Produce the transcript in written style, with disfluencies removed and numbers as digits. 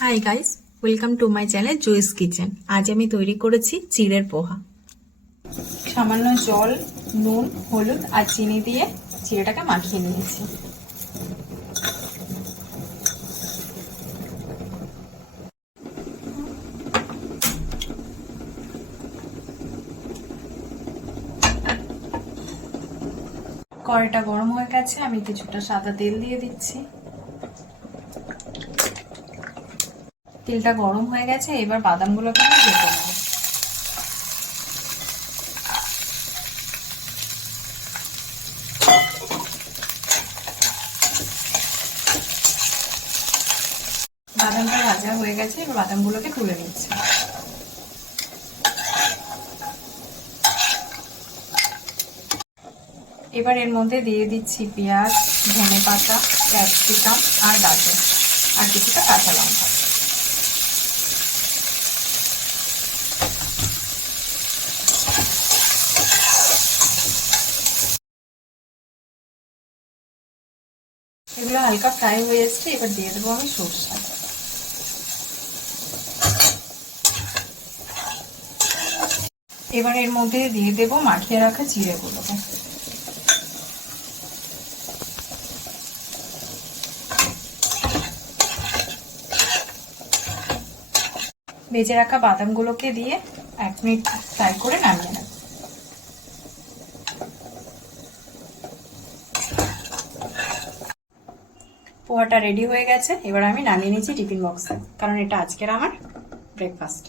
Hi guys, welcome to my channel juice kitchen. আজ আমি তৈরি করেছি চিড়ের পোহা। সামান্য জল, নুন, হলুদ আর চিনি দিয়ে চিড়েটাকে মাখিয়ে নিয়েছি। কড়াইটা গরম হয়ে গেছে, আমি কিছুটা সাদা তেল দিয়ে দিচ্ছি। তেলটা গরম হয়ে গেছে, এবার বাদামগুলোকে আমি ভেজে নেব। বাদামটা ভাজা হয়ে গেছে, এবার বাদামগুলোকে তুলে নিচ্ছি। এবার এর মধ্যে দিয়ে দিচ্ছি পেঁয়াজ, ধনেপাতা, ক্যাপসিকাম আর গাজর আর কিছুটা কাঁচা লঙ্কা। এগুলো হালকা ফ্রাই হয়ে এসছে, এবার দিয়ে দেবো আমি সরষে। এবার এর মধ্যে দিয়ে দেবো মাখিয়ে রাখা চিড়েগুলোকে। ভেজে রাখা বাদামগুলোকে দিয়ে 1 মিনিট ফ্রাই করে নামিয়ে নেব। পোহাটা রেডি হয়ে গেছে, এবার আমি নামিয়ে নিচ্ছি টিফিন বক্সে, কারণ এটা আজকের আমার ব্রেকফাস্ট।